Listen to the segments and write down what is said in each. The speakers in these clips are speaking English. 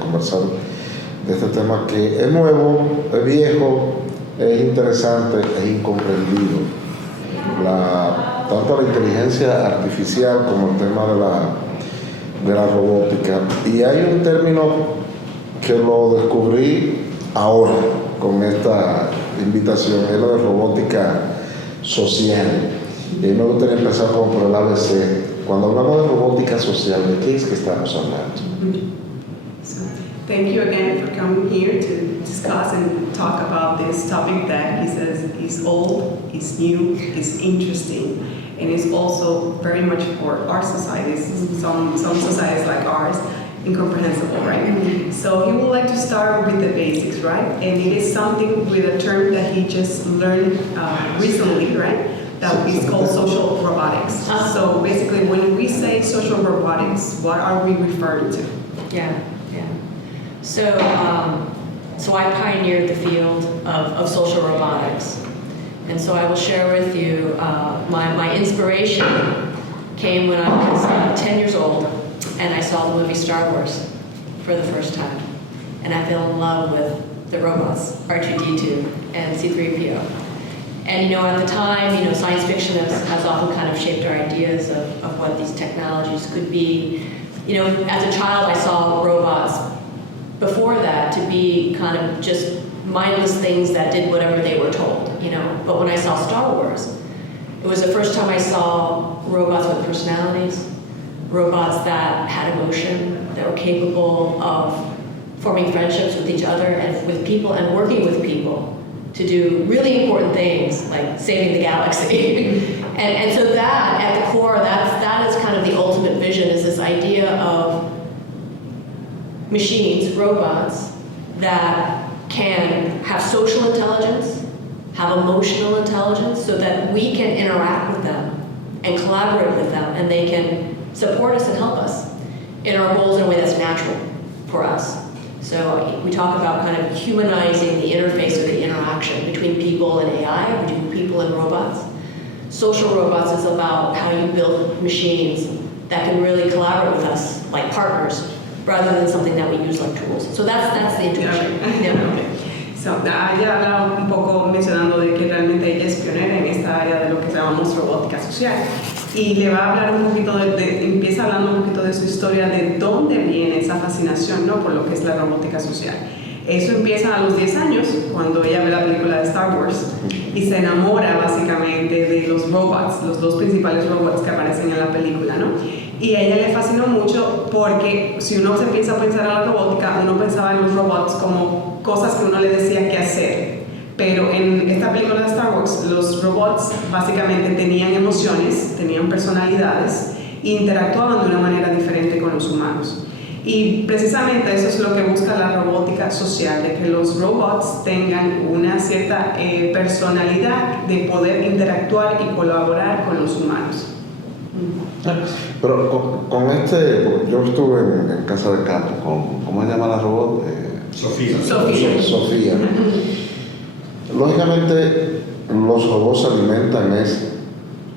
conversar de este tema que es nuevo, es viejo, es interesante, es incomprendido. Tanto la inteligencia artificial como el tema de la robótica. Y hay un término que lo descubrí ahora con esta invitación, es lo de robótica social. Y me gustaría empezar como por el ABC. Cuando hablamos de robótica social, ¿de qué es que estamos hablando? So, thank you again for coming here to discuss and talk about this topic that he says is old, is new, is interesting, and is also very much for our societies, some societies like ours, incomprehensible, right? So he would like to start with the basics, right? And it is something with a term that he just learned recently, right? That is called social robotics. So basically, when we say social robotics, what are we referring to? Yeah. So I pioneered the field of social robotics. And so I will share with you my inspiration came when I was 10 years old and I saw the movie Star Wars for the first time. And I fell in love with the robots, R2-D2 and C-3PO. And at the time, science fiction has often kind of shaped our ideas of what these technologies could be. As a child, I saw robots before that to be kind of just mindless things that did whatever they were told, But when I saw Star Wars, it was the first time I saw robots with personalities, robots that had emotion, that were capable of forming friendships with each other and with people and working with people to do really important things like saving the galaxy. and so that, at the core, that is kind of the ultimate vision, is this idea of machines, robots, that can have social intelligence, have emotional intelligence, so that we can interact with them and collaborate with them, and they can support us and help us in our goals in a way that's natural for us. So we talk about kind of humanizing the interface or the interaction between people and AI, between people and robots. Social robots is about how you build machines that can really collaborate with us like partners, rather than something that we use like tools. So that's the intuition. Okay. So, ella habla un poco mencionando de que realmente ella es pionera en esta área de lo que llamamos robótica social. Y le va a hablar un poquito empieza hablando un poquito de su historia, de dónde viene esa fascinación, ¿no?, por lo que es la robótica social. Eso empieza a los 10 años, cuando ella ve la película de Star Wars, y se enamora básicamente de los robots, los dos principales robots que aparecen en la película, ¿no? Y a ella le fascinó mucho porque si uno se empieza a pensar en la robótica, uno pensaba en los robots como cosas que uno le decía qué hacer. Pero en esta película de Star Wars, los robots básicamente tenían emociones, tenían personalidades e interactuaban de una manera diferente con los humanos. Y precisamente eso es lo que busca la robótica social, de que los robots tengan una cierta personalidad de poder interactuar y colaborar con los humanos. Pero con yo estuve en casa de campo con, ¿cómo se llama la robot? Sofía. Lógicamente, los robots se alimentan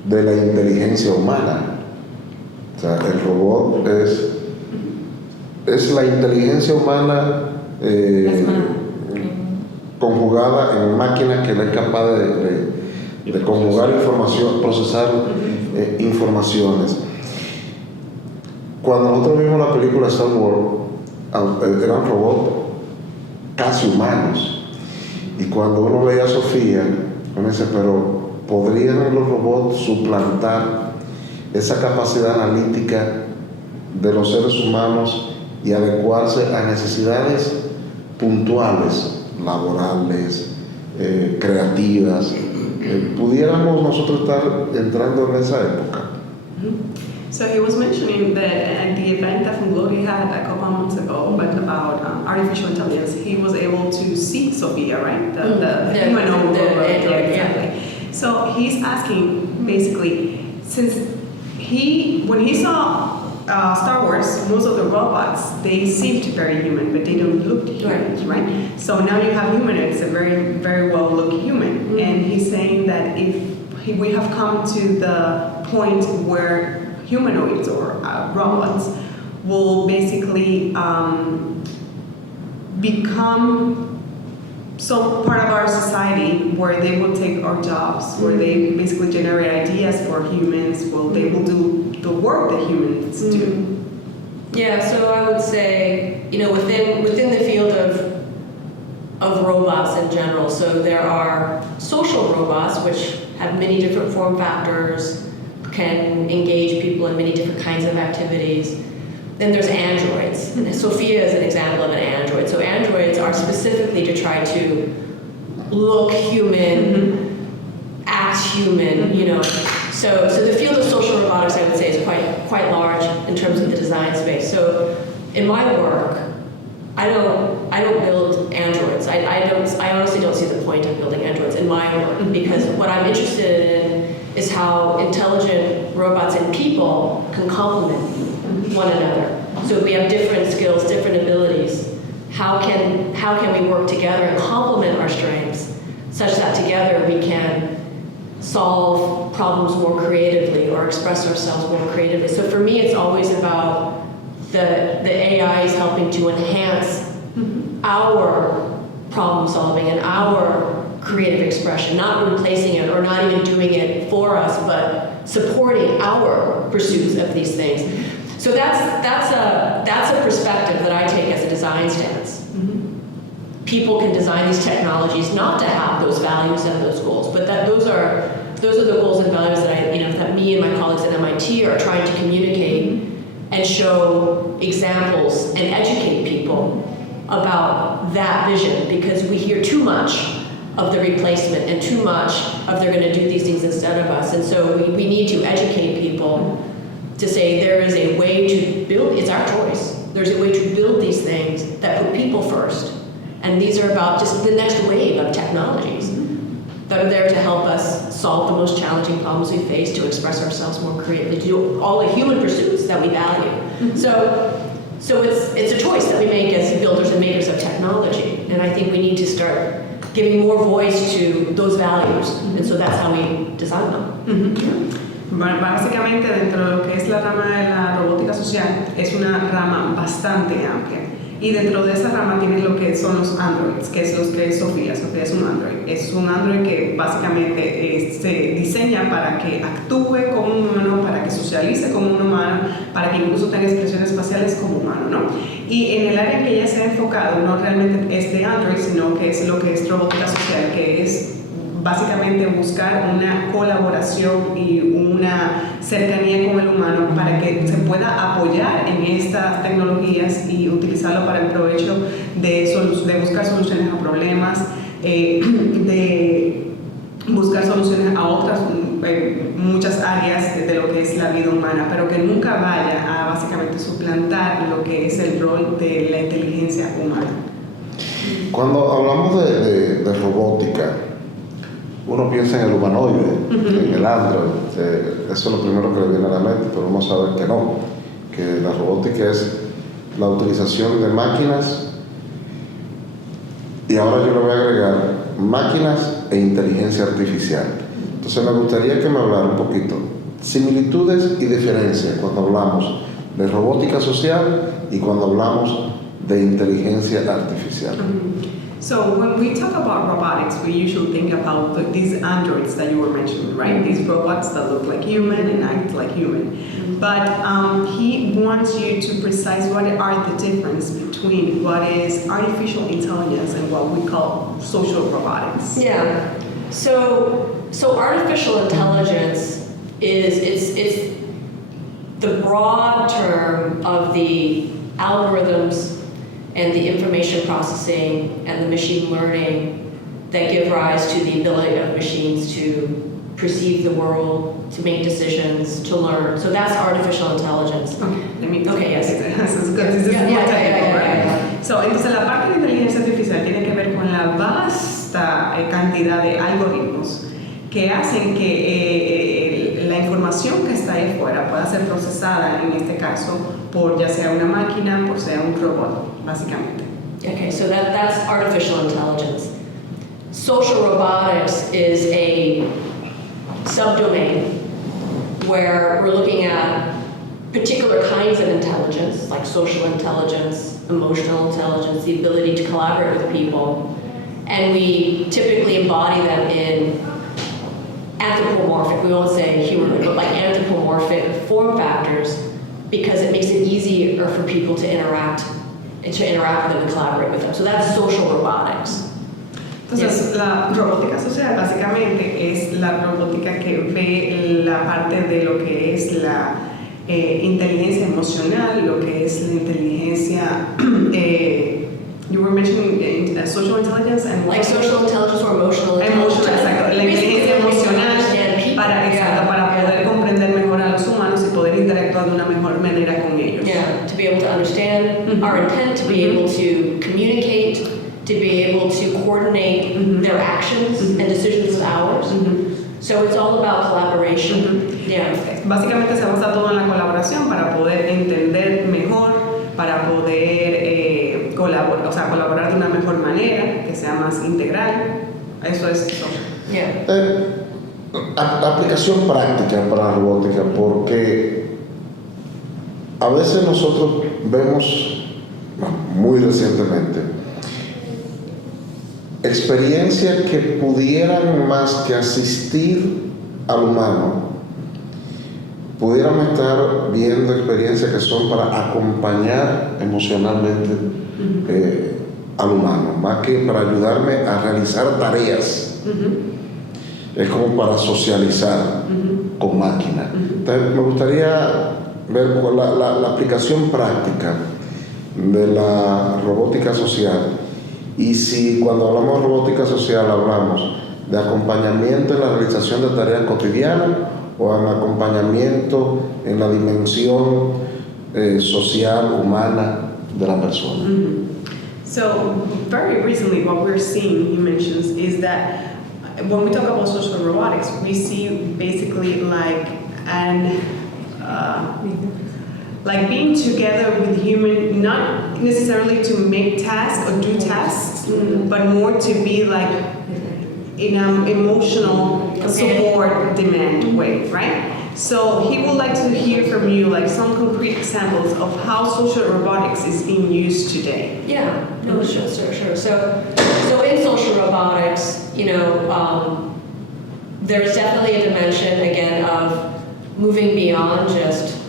de la inteligencia humana. O sea, el robot es la inteligencia humana conjugada en máquinas que es capaz de conjugar información, procesar informaciones. Cuando nosotros vimos la película Star Wars, eran robots casi humanos. Y cuando uno veía a Sofía, uno dice, pero ¿podrían los robots suplantar esa capacidad analítica de los seres humanos y adecuarse a necesidades puntuales, laborales, creativas? ¿Pudiéramos nosotros estar entrando en esa época? So he was mentioning that at the event that Funglori had a couple of months ago, but about artificial intelligence, he was able to see Sophia, right? The humanoid robot. Exactly. So he's asking, basically, since when he saw Star Wars, most of the robots, they seemed very human, but they don't look human, right? So now you have humanoids, a very, very well look human. And he's saying that if we have come to the point where humanoids or robots will basically become some part of our society where they will take our jobs, where they basically generate ideas for humans, well, they will do the work that humans do. Yeah, so I would say, within the field of robots in general, so there are social robots, which have many different form factors, can engage people in many different kinds of activities. Then there's androids. And Sophia is an example of an android. So androids are specifically to try to look human, act human, So the field of social robotics, I would say, is quite large in terms of the design space. So in my work, I don't build androids. I honestly don't see the point of building androids in my work, because what I'm interested in is how intelligent robots and people can complement one another. So we have different skills, different abilities. How can we work together and complement our strengths such that together we can solve problems more creatively or express ourselves more creatively? So for me, it's always about the AI is helping to enhance our problem solving and our creative expression, not replacing it or not even doing it for us, but supporting our pursuits of these things. So that's a perspective that I take as a design stance. People can design these technologies not to have those values and those goals, but those are the goals and values that me and my colleagues at MIT are trying to communicate and show examples and educate people about that vision, because we hear too much of the replacement and too much of they're going to do these things instead of us. And so we need to educate people to say there is a way to build, it's our choice. There's a way to build these things that put people first. And these are about just the next wave of technologies that are there to help us solve the most challenging problems we face, to express ourselves more creatively, to do all the human pursuits that we value. So it's a choice that we make as builders and makers of technology. And I think we need to start giving more voice to those values. And so that's how we design them. Bueno, básicamente dentro de lo que es la rama de la robótica social es una rama bastante amplia, y dentro de esa rama tienes lo que son los androids, que es lo que es Sofía. Sofía es un android que básicamente se diseña para que actúe como un humano, para que socialice como un humano, para que incluso tenga expresiones faciales como humano, ¿no? Y en el área en que ella se ha enfocado no realmente es de android, sino que es lo que es robótica social, que es básicamente buscar una colaboración y una cercanía con el humano para que se pueda apoyar en estas tecnologías y utilizarlo para el provecho de buscar soluciones a problemas, de buscar soluciones a otras muchas áreas de lo que es la vida humana, pero que nunca vaya a básicamente suplantar lo que es el rol de la inteligencia humana. Cuando hablamos de robótica, uno piensa en el humanoide, en el android. Eso es lo primero que le viene a la mente, pero vamos a ver que no, que la robótica es la utilización de máquinas, y ahora yo le voy a agregar máquinas e inteligencia artificial. Entonces me gustaría que me hablara un poquito similitudes y diferencias cuando hablamos de robótica social y cuando hablamos de inteligencia artificial. So when we talk about robotics, we usually think about these androids that you were mentioning, right? These robots that look like human and act like human. But he wants you to precise what are the difference between what is artificial intelligence and what we call social robotics. Yeah. So artificial intelligence it's the broad term of the algorithms and the information processing and the machine learning that give rise to the ability of machines to perceive the world, to make decisions, to learn. So that's artificial intelligence. Okay, yes. This is more technical, right? So, entonces la parte de inteligencia artificial tiene que ver con la vasta cantidad de algoritmos que hacen que la información que está ahí fuera pueda ser procesada, en este caso, por ya sea una máquina, por sea un robot, básicamente. Okay, so that's artificial intelligence. Social robotics is a subdomain where we're looking at particular kinds of intelligence, like social intelligence, emotional intelligence, the ability to collaborate with people, and we typically embody them in anthropomorphic, we won't say human, but like anthropomorphic form factors, because it makes it easier for people to interact with them and collaborate with them. So that's social robotics. Entonces, la robótica social básicamente es la robótica que ve la parte de lo que es la inteligencia emocional, lo que es la inteligencia, you were mentioning social intelligence and like social intelligence or emotional intelligence. Exacto, la inteligencia emocional para poder comprender mejor a los humanos y poder interactuar de una mejor manera con ellos. Yeah, to be able to understand our intent, to be able to communicate, to be able to coordinate their actions and decisions of ours. So it's all about collaboration. Yeah. Básicamente se basa todo en la colaboración para poder entender mejor, para poder colaborar de una mejor manera, que sea más integral. Eso es eso. Yeah. Aplicación práctica para la robótica, porque a veces nosotros vemos, muy recientemente, experiencias que pudieran más que asistir al humano, pudiéramos estar viendo experiencias que son para acompañar emocionalmente al humano, más que para ayudarme a realizar tareas. Es como para socializar con máquina. Entonces, me gustaría ver cuál la aplicación práctica de la robótica social, y si cuando hablamos de robótica social hablamos de acompañamiento en la realización de tareas cotidianas o en acompañamiento en la dimensión social, humana de la persona. So, very recently what we're seeing, he mentions, is that when we talk about social robotics, we see basically like like being together with human, not necessarily to make tasks or do tasks, but more to be like in an emotional support demand way, right? So he would like to hear from you like some concrete examples of how social robotics is being used today. Yeah, no, sure. So in social robotics, there's definitely a dimension again of moving beyond just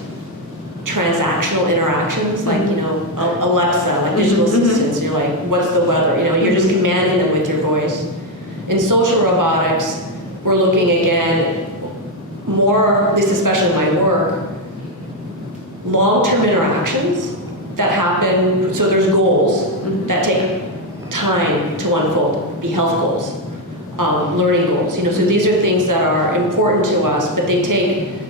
transactional interactions, like Alexa, like digital assistants. You're like, what's the weather? You're just commanding them with your voice. In social robotics, we're looking again more, this especially in my work, long-term interactions that happen. So there's goals that take time to unfold, be health goals, learning goals. So these are things that are important to us, but they take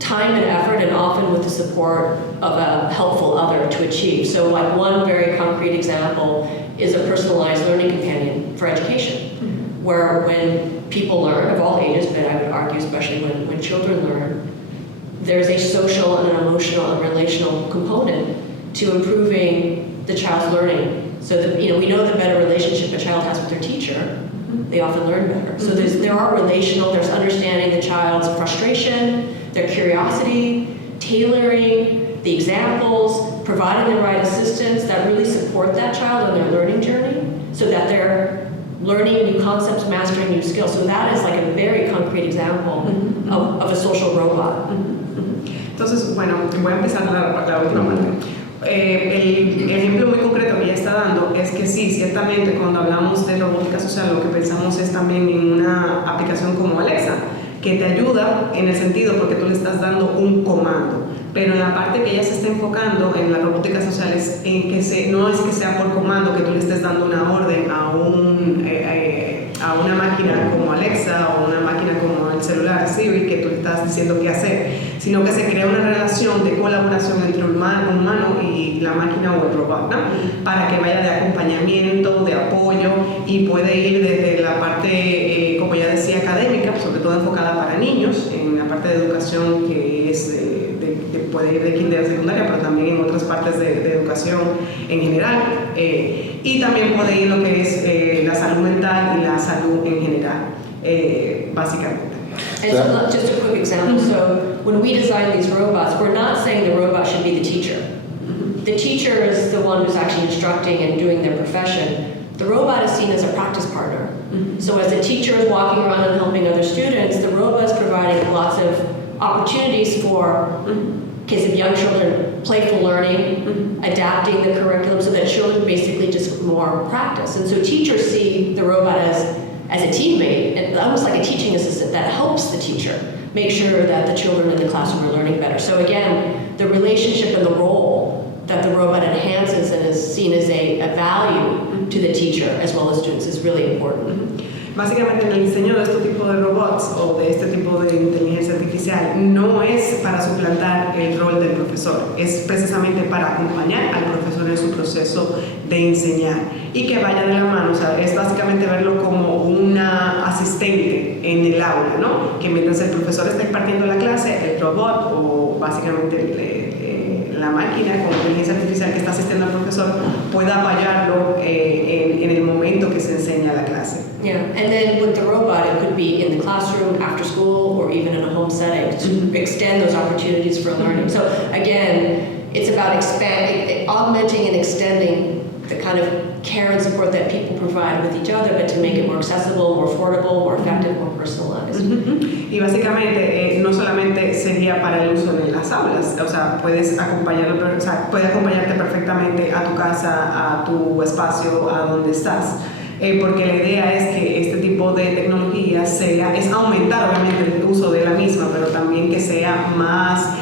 time and effort, and often with the support of a helpful other to achieve. So like one very concrete example is a personalized learning companion for education, where when people learn, of all ages, but I would argue especially when children learn, there's a social and an emotional and relational component to improving the child's learning. So that we know the better relationship a child has with their teacher, they often learn better. So there's understanding the child's frustration, their curiosity, tailoring the examples, providing the right assistance that really support that child on their learning journey, so that they're learning new concepts, mastering new skills. So that is like a very concrete example of a social robot. Entonces, bueno, voy a empezar la última parte. El ejemplo muy concreto que ella está dando es que sí, ciertamente cuando hablamos de robótica social lo que pensamos es también en una aplicación como Alexa, que te ayuda en el sentido porque tú le estás dando un comando, pero en la parte que ella se está enfocando en la robótica social es en que no es que sea por comando que tú le estés dando una orden a una máquina como Alexa o una máquina como el celular Siri que tú le estás diciendo qué hacer, sino que se crea una relación de colaboración entre un humano y la máquina o el robot, ¿no? Para que vaya de acompañamiento, de apoyo, y puede ir desde la parte, como ya decía, académica, sobre todo enfocada para niños, en la parte de educación que es puede ir de kinder a secundaria, pero también en otras partes de educación en general, y también puede ir lo que es la salud mental y la salud en general, básicamente. And so just a quick example. So when we design these robots, we're not saying the robot should be the teacher. The teacher is the one who's actually instructing and doing their profession. The robot is seen as a practice partner. So as the teacher is walking around and helping other students, the robot is providing lots of opportunities for kids of young children, playful learning, adapting the curriculum so that children basically just more practice. And so teachers see the robot as a teammate, and almost like a teaching assistant that helps the teacher make sure that the children in the classroom are learning better. So again, the relationship and the role that the robot enhances and is seen as a value to the teacher as well as students is really important. Básicamente en el diseño de este tipo de robots o de este tipo de inteligencia artificial no es para suplantar el rol del profesor, es precisamente para acompañar al profesor en su proceso de enseñar y que vaya de la mano, o sea, es básicamente verlo como una asistente en el aula, ¿no? Que mientras el profesor está impartiendo la clase, el robot o básicamente la máquina con inteligencia artificial que está asistiendo al profesor pueda apoyarlo en el momento que se enseña la clase. Yeah, and then with the robot, it could be in the classroom, after school, or even in a home setting to extend those opportunities for learning. So again, it's about augmenting and extending the kind of care and support that people provide with each other, but to make it more accessible, more affordable, more effective, more personalized. Y básicamente no solamente sería para el uso en las aulas, o sea, puedes acompañarlo, o sea, puede acompañarte perfectamente a tu casa, a tu espacio, a donde estás. Porque la idea es que este tipo de tecnología es aumentar obviamente el uso de la misma, pero también que sea más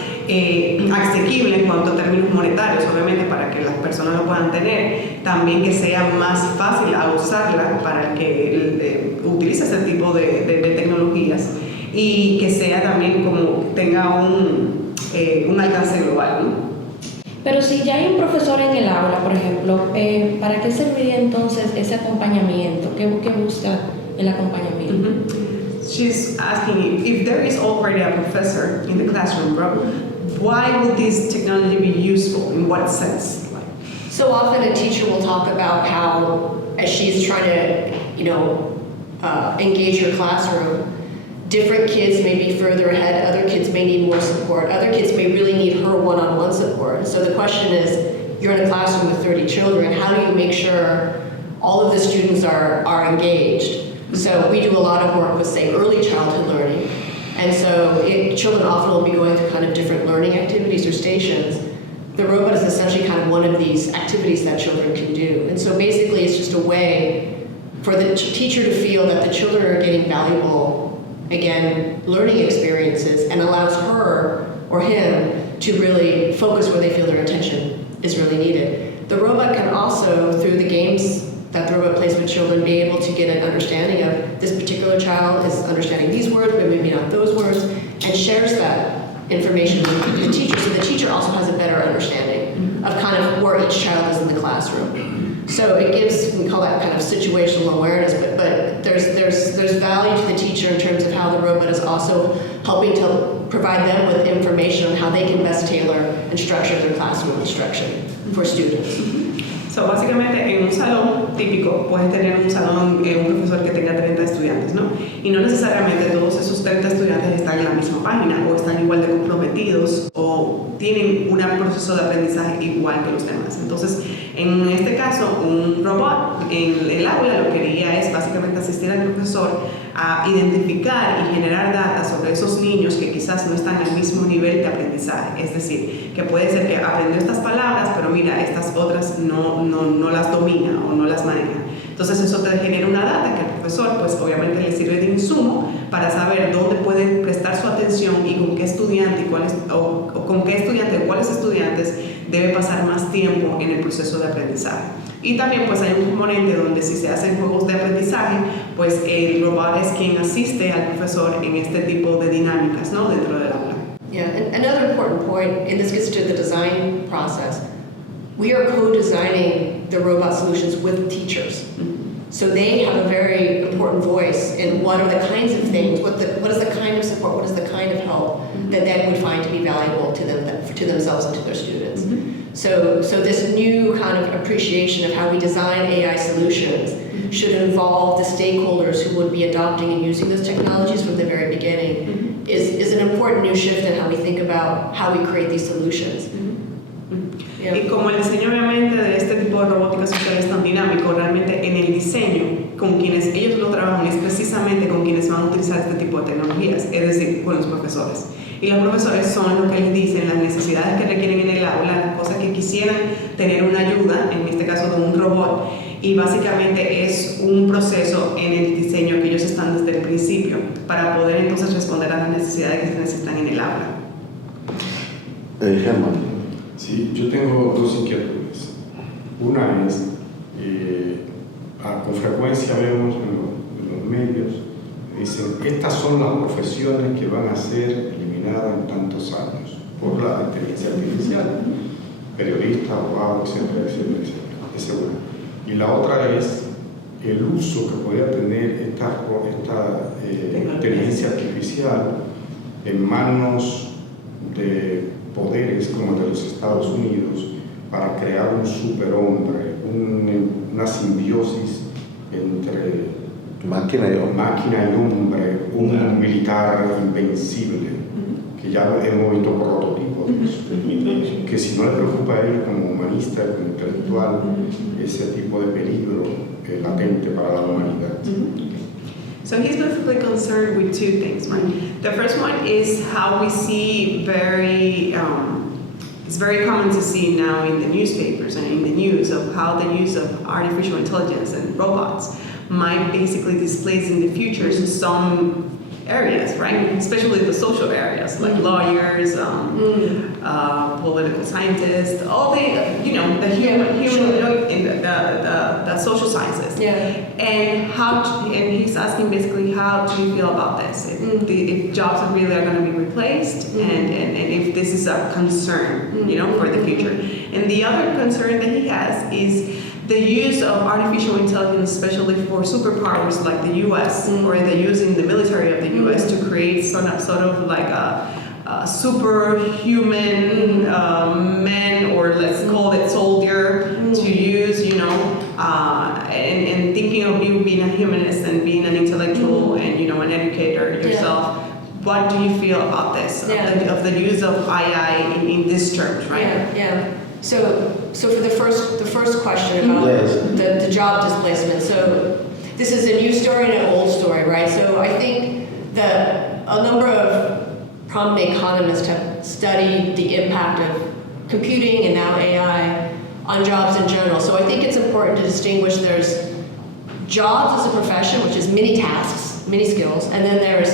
asequible en cuanto a términos monetarios, obviamente para que las personas lo puedan tener, también que sea más fácil a usarla para el que utilice este tipo de tecnologías y que sea también como tenga un alcance global, ¿no? Pero si ya hay un profesor en el aula, por ejemplo, ¿para qué serviría entonces ese acompañamiento? ¿Qué busca el acompañamiento? She's asking if there is already a professor in the classroom, why would this technology be useful? In what sense? So often a teacher will talk about how, as she's trying to, engage her classroom, different kids may be further ahead, other kids may need more support, other kids may really need her one-on-one support. So the question is, you're in a classroom with 30 children, how do you make sure all of the students are engaged? So we do a lot of work with, say, early childhood learning. And so children often will be going through kind of different learning activities or stations. The robot is essentially kind of one of these activities that children can do. And so basically it's just a way for the teacher to feel that the children are getting valuable, again, learning experiences, and allows her or him to really focus where they feel their attention is really needed. The robot can also, through the games that the robot plays with children, be able to get an understanding of this particular child is understanding these words, but maybe not those words, and shares that information with the teacher, so the teacher also has a better understanding of kind of where each child is in the classroom. So it gives, we call that kind of situational awareness, but there's value to the teacher in terms of how the robot is also helping to provide them with information on how they can best tailor and structure their classroom instruction for students. So, básicamente en un salón típico puedes tener un salón, un profesor que tenga 30 estudiantes, ¿no? Y no necesariamente todos esos 30 estudiantes están en la misma página o están igual de comprometidos o tienen un proceso de aprendizaje igual que los demás. Entonces, en este caso, un robot en el aula lo que haría es básicamente asistir al profesor a identificar y generar data sobre esos niños que quizás no están al mismo nivel de aprendizaje. Es decir, que puede ser que aprendió estas palabras, pero mira, estas otras no las domina o no las maneja. Entonces eso te genera una data que al profesor pues obviamente le sirve de insumo para saber dónde puede prestar su atención y con qué estudiante o cuáles estudiantes debe pasar más tiempo en el proceso de aprendizaje. Y también pues hay un componente donde si se hacen juegos de aprendizaje, pues el robot es quien asiste al profesor en este tipo de dinámicas, ¿no? Dentro del aula. Yeah, and another important point, and this gets to the design process, we are co-designing the robot solutions with teachers. So they have a very important voice in what are the kinds of things, what is the kind of support, what is the kind of help that they would find to be valuable to themselves and to their students. So this new kind of appreciation of how we design AI solutions should involve the stakeholders who would be adopting and using those technologies from the very beginning is an important new shift in how we think about how we create these solutions. Yeah. Y como el diseño obviamente de este tipo de robótica social es tan dinámico, realmente en el diseño, con quienes ellos lo trabajan es precisamente con quienes van a utilizar este tipo de tecnologías, es decir, con los profesores. Y los profesores son los que les dicen las necesidades que requieren en el aula, las cosas que quisieran tener una ayuda, en este caso de un robot, y básicamente es un proceso en el diseño que ellos están desde el principio para poder entonces responder a las necesidades que se necesitan en el aula. Germán. Sí, yo tengo dos inquietudes. Una es, con frecuencia vemos en los medios, dicen, estas son las profesiones que van a ser eliminadas en tantos años por la inteligencia artificial, periodista, abogado, etcétera, etcétera, etcétera. Esa es una. Y la otra es el uso que podría tener esta inteligencia artificial en manos de poderes como el de los Estados Unidos para crear un superhombre, una simbiosis entre máquina y hombre, un militar invencible, que ya hemos visto prototipos de eso, que si no le preocupa a él como humanista, como intelectual, ese tipo de peligro latente para la humanidad. So he's basically concerned with two things, right? The first one is how we see it's very common to see now in the newspapers and in the news of how the use of artificial intelligence and robots might basically displace in the future some areas, right? Especially the social areas, like lawyers, political scientists, all the, the the social sciences. Yeah. And he's asking basically, how do you feel about this? If jobs really are going to be replaced, and if this is a concern, for the future. And the other concern that he has is the use of artificial intelligence, especially for superpowers like the U.S., or the use in the military of the U.S. to create sort of like a superhuman man, or let's call it soldier, to use, and thinking of you being a humanist and being an intellectual and, an educator yourself. Yeah. What do you feel about this, of the use of AI in this terms, right? Yeah. So for the first question about the job displacement, so this is a new story and an old story, right? So I think that a number of prominent economists have studied the impact of computing and now AI on jobs in general. So I think it's important to distinguish there's jobs as a profession, which is many tasks, many skills, and then there's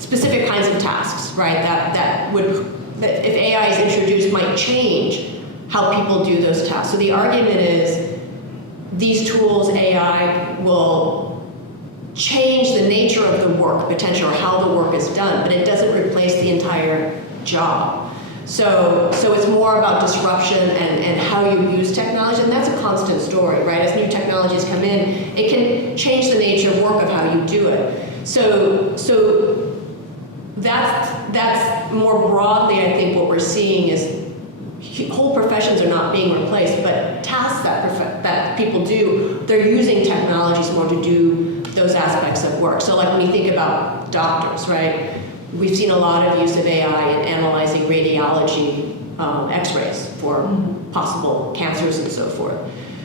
specific kinds of tasks, right, that if AI is introduced might change how people do those tasks. So the argument is these tools, AI, will change the nature of the work potential, or how the work is done, but it doesn't replace the entire job. So it's more about disruption and how you use technology, and that's a constant story, right? As new technologies come in, it can change the nature of work, of how you do it. So that's more broadly, I think, what we're seeing is whole professions are not being replaced, but tasks that people do, they're using technologies more to do those aspects of work. So like when you think about doctors, right? We've seen a lot of use of AI in analyzing radiology, x-rays for possible cancers and so forth.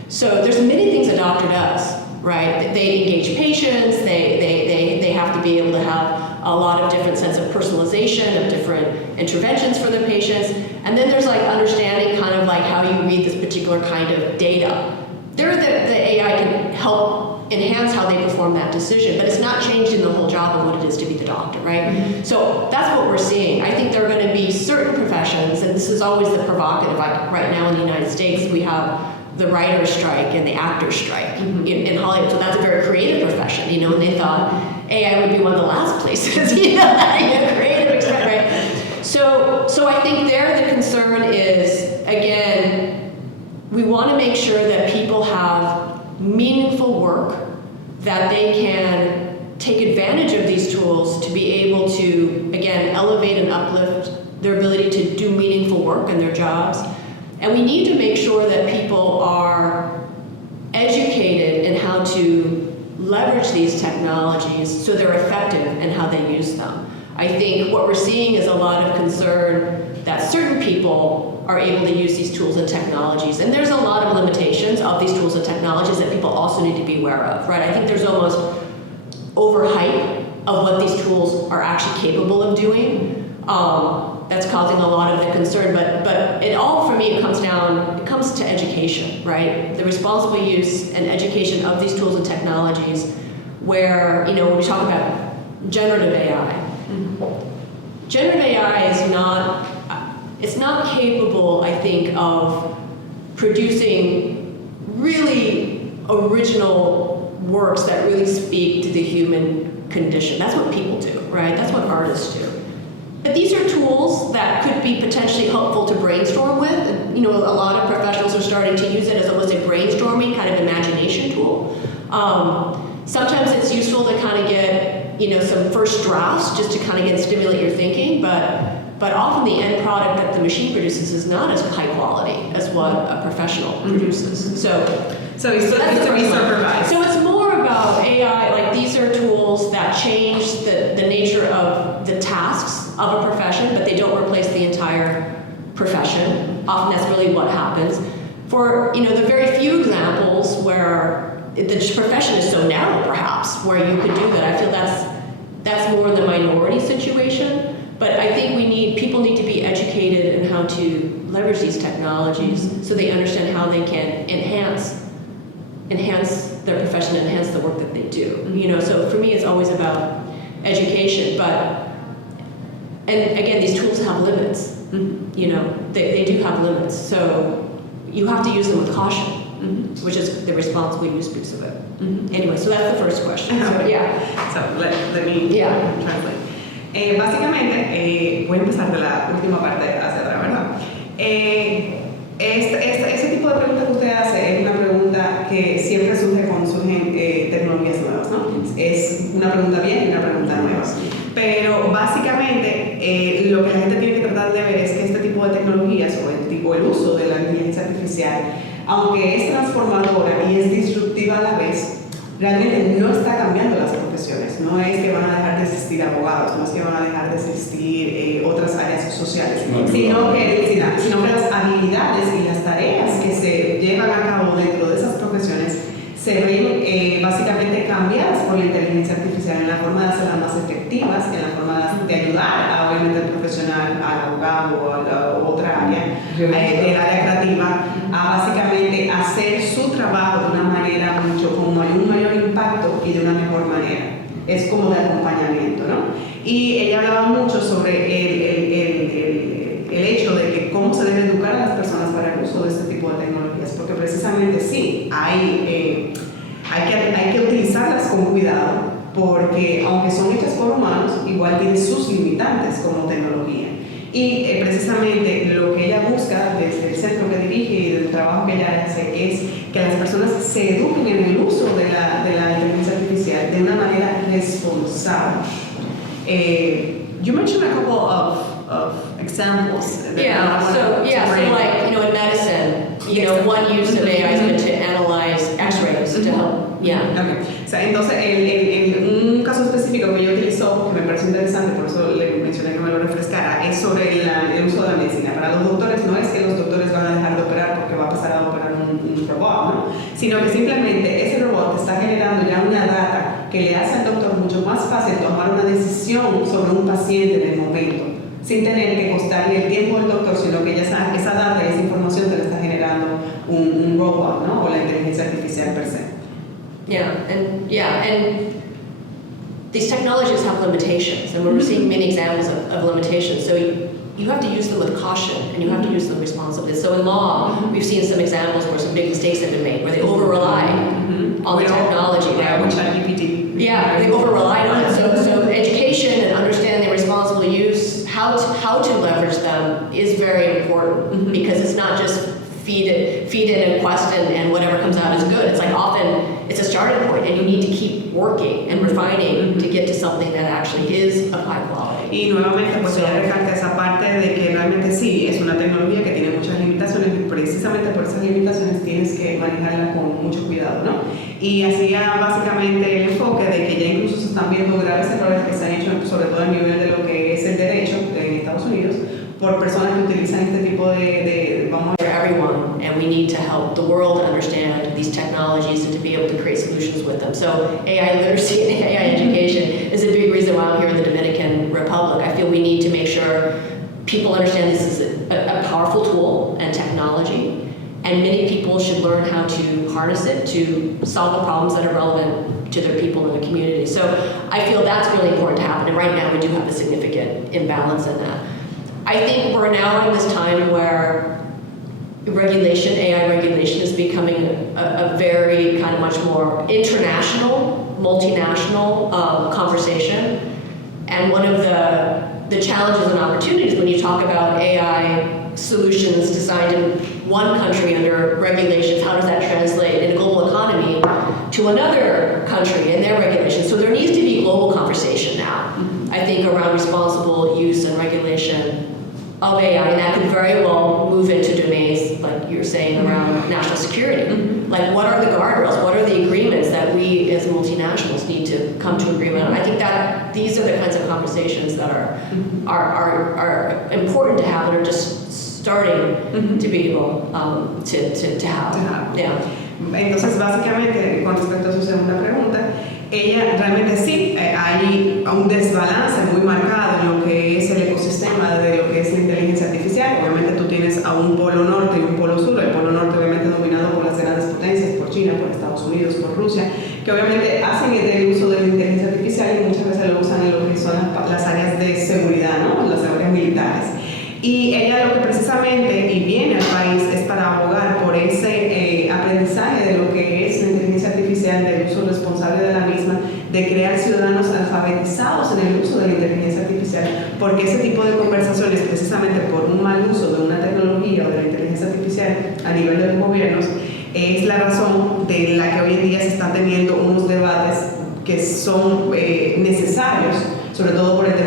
So there's many things a doctor does, right? They engage patients, they have to be able to have a lot of different sense of personalization, of different interventions for their patients. And then there's like understanding kind of like how you read this particular kind of data. The AI can help enhance how they perform that decision, but it's not changing the whole job of what it is to be the doctor, right? So that's what we're seeing. I think there are going to be certain professions, and this is always the provocative, like right now in the United States, we have the writer's strike and the actor's strike in Hollywood. So that's a very creative profession, and they thought AI would be one of the last places, creative expression, right? So I think there the concern is, again, we want to make sure that people have meaningful work, that they can take advantage of these tools to be able to, again, elevate and uplift their ability to do meaningful work in their jobs. And we need to make sure that people are educated in how to leverage these technologies so they're effective in how they use them. I think what we're seeing is a lot of concern that certain people are able to use these tools and technologies. And there's a lot of limitations of these tools and technologies that people also need to be aware of, right? I think there's almost overhype of what these tools are actually capable of doing. That's causing a lot of the concern, but it all, for me, it comes to education, right? The responsible use and education of these tools and technologies where, when we talk about generative AI, generative AI is not capable, I think, of producing really original works that really speak to the human condition. That's what people do, right? That's what artists do. But these are tools that could be potentially helpful to brainstorm with. And, a lot of professionals are starting to use it as almost a brainstorming kind of imagination tool. Sometimes it's useful to kind of get, some first drafts just to kind of stimulate your thinking, but often the end product that the machine produces is not as high quality as what a professional produces. So it's to be supervised. So it's more about AI, like these are tools that change the nature of the tasks of a profession, but they don't replace the entire profession. Often that's really what happens. For the very few examples where the profession is so narrow, perhaps, where you could do that, I feel that's more in the minority situation. But I think people need to be educated in how to leverage these technologies so they understand how they can enhance their profession, enhance the work that they do. So for me, it's always about education. And again, these tools have limits. They do have limits. So you have to use them with caution, which is the responsible use piece of it. Anyway, so that's the first question. So, yeah. So let me translate. Básicamente, voy a empezar de la última parte hacia atrás, ¿verdad? Ese tipo de preguntas que usted hace es una pregunta que siempre surge cuando surgen tecnologías nuevas, ¿no? Es una pregunta vieja y una pregunta nueva. Pero básicamente lo que la gente tiene que tratar de ver es que este tipo de tecnologías o el uso de la inteligencia artificial, aunque es transformadora y es disruptiva a la vez, realmente no está cambiando las profesiones. No es que van a dejar de existir abogados, no es que van a dejar de existir otras áreas sociales, sino que las habilidades y las tareas que se llevan a cabo dentro de esas profesiones se ven básicamente cambiadas por la inteligencia artificial en la forma de hacerlas más efectivas, en la forma de ayudar a obviamente al profesional, al abogado o a otra área, del área creativa, a básicamente hacer su trabajo de una manera con un mayor impacto y de una mejor manera. Es como de acompañamiento, ¿no? Y ella hablaba mucho sobre el hecho de que cómo se debe educar a las personas para el uso de este tipo de tecnologías, porque precisamente sí, hay que utilizarlas con cuidado, porque aunque son hechas por humanos, igual tienen sus limitantes como tecnología. Y precisamente lo que ella busca desde el centro que dirige y del trabajo que ella hace es que las personas se eduquen en el uso de la inteligencia artificial de una manera responsable. You mentioned a couple of examples. So like, in medicine, one use of AI has been to analyze X-rays to help. Yeah. Okay. O sea, entonces, un caso específico que yo utilizo, que me pareció interesante, por eso le mencioné que me lo refrescara, es sobre el uso de la medicina. Para los doctores no es que los doctores van a dejar de operar porque va a pasar a operar un robot, ¿no? Sino que simplemente ese robot está generando ya una data que le hace al doctor mucho más fácil tomar una decisión sobre un paciente en el momento, sin tener que costarle el tiempo del doctor, sino que ya esa data y esa información te la está generando un robot, ¿no? O la inteligencia artificial per se. And these technologies have limitations, and we're seeing many examples of limitations. So you have to use them with caution, and you have to use them responsibly. So in law, we've seen some examples where some big mistakes have been made, where they over-relied on the technology. They over-relied on it. So education and understanding responsible use, how to leverage them is very important, because it's not just feed in a quest and whatever comes out is good. It's like often it's a starting point, and you need to keep working and refining to get to something that actually is of high quality. Y nuevamente pues ella recalca esa parte de que realmente sí, es una tecnología que tiene muchas limitaciones y precisamente por esas limitaciones tienes que manejarla con mucho cuidado, ¿no? Y hacía básicamente el enfoque de que ya incluso se están viendo graves errores que se han hecho, sobre todo a nivel de lo que es el derecho en Estados Unidos, por personas que utilizan este tipo de vamos a everyone, and we need to help the world understand these technologies and to be able to create solutions with them. So AI literacy and AI education is a big reason why I'm here in the Dominican Republic. I feel we need to make sure people understand this is a powerful tool and technology, and many people should learn how to harness it to solve the problems that are relevant to their people in the community. So I feel that's really important to happen, and right now we do have a significant imbalance in that. I think we're now in this time where regulation, AI regulation, is becoming a very kind of much more international, multinational conversation. And one of the challenges and opportunities when you talk about AI solutions designed in one country under regulations, how does that translate in a global economy to another country and their regulations? So there needs to be global conversation now, I think, around responsible use and regulation of AI, and that could very well move into domains, like you're saying, around national security. Like, what are the guardrails? What are the agreements that we as multinationals need to come to agreement on? I think that these are the kinds of conversations that are important to have and are just starting to be able to have. Yeah. Entonces, básicamente, con respecto a su segunda pregunta, ella realmente sí, hay un desbalance muy marcado en lo que es el ecosistema de lo que es la inteligencia artificial. Obviamente tú tienes a un polo norte y un polo sur. El polo norte obviamente dominado por las grandes potencias, por China, por Estados Unidos, por Rusia, que obviamente hacen el uso de la inteligencia artificial y muchas veces lo usan en lo que son las áreas de seguridad, ¿no? Las áreas militares. Y ella lo que precisamente y viene al país es para abogar por ese aprendizaje de lo que es la inteligencia artificial, del uso responsable de la misma, de crear ciudadanos alfabetizados en el uso de la inteligencia artificial, porque ese tipo de conversaciones, precisamente por un mal uso de una tecnología o de la inteligencia artificial a nivel de los gobiernos, es la razón de la que hoy en día se están teniendo unos debates que son necesarios, sobre todo por el tema